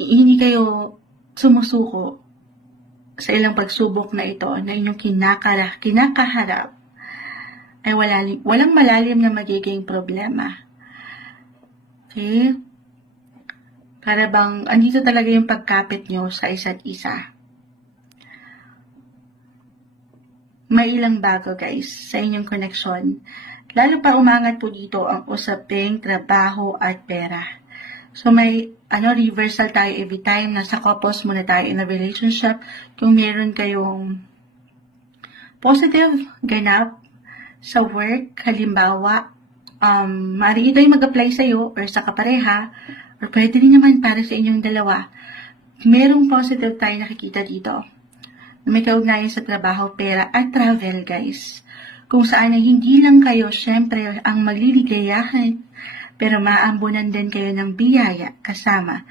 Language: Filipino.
hindi kayo sumusuko sa ilang pagsubok na ito na inyong kinakaharap, ay walang malalim na magiging problema. Okay? Para bang andito talaga yung pagkapit nyo sa isa't isa. May ilang bago guys sa inyong koneksyon. Lalo pa umangat po dito ang usaping trabaho at pera. So may reversal tayo every time nasa couples muna tayo in a relationship. Kung meron kayong positive ganap sa work, halimbawa, maaari ito yung mag-apply sa'yo or sa kapareha, or pwede rin naman para sa inyong dalawa. Merong positive tayo nakikita dito. May kaugnayan sa trabaho, pera, at travel, guys. Kung saan ay hindi lang kayo, syempre, ang magliligayahan, pero maambunan din kayo ng biyaya kasama